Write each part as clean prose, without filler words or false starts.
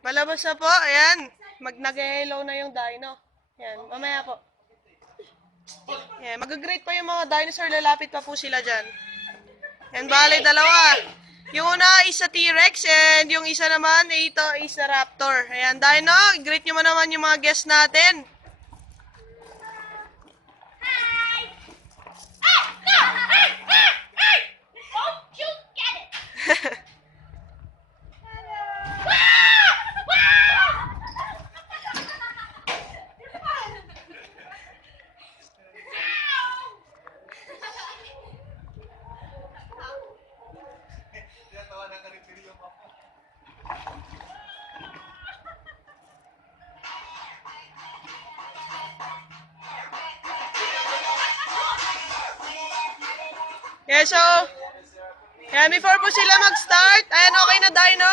Palabas na po, ayan. Nag-hello na yung dino. Ayan, mamaya po. Ayan, mag-greet pa yung mga dinosaur, lalapit pa po sila dyan. Ayan, bale, dalawa. Yung una is sa T-Rex and yung isa naman, ito is sa Raptor. Ayan, dino, greet nyo mo naman yung mga guests natin. Yeah, so, yan, before po sila mag-start, ayan, okay na, Dino?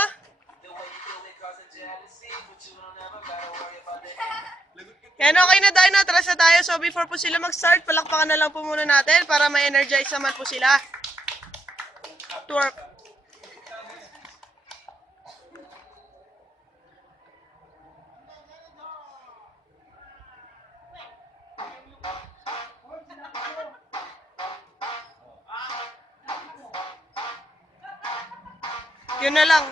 Yan, okay na, Dino, atras na tayo. So, before po sila mag-start, palakpakan na lang po muna natin para ma-energize naman po sila. To work. Yun na lang.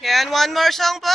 Yan, one more song po.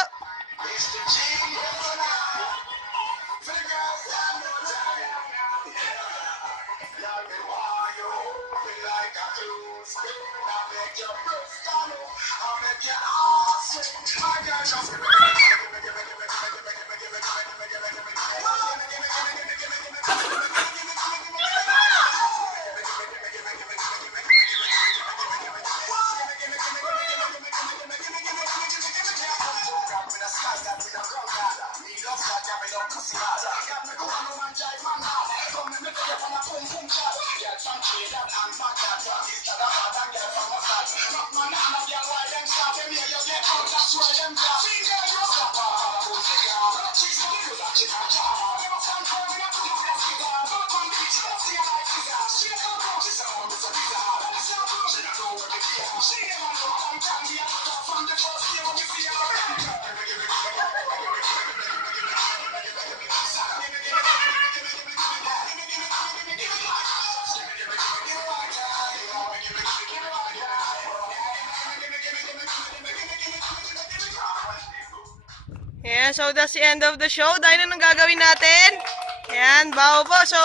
Yeah, so that's the end of the show. Dahil nang gagawin natin. Ayan, baho po. So,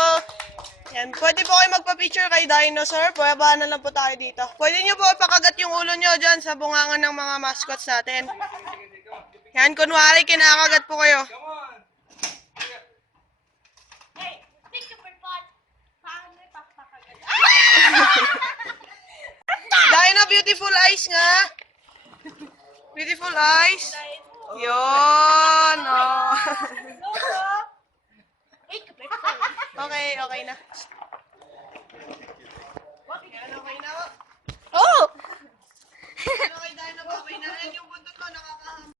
yan, pwede po kayo magpa-picture kay Dinosaur. Pwabaan na lang po tayo dito. Pwede nyo po pakagat yung ulo nyo dyan sa bungangan ng mga mascots natin. Yan, kunwari, kinakagat po kayo. Dino, beautiful eyes nga. Beautiful eyes. Yun, oh. Okay, okay na. Yan, okay na po. Oh! Okay, Dino, okay na. Yan yung buntot ko, nakakaham.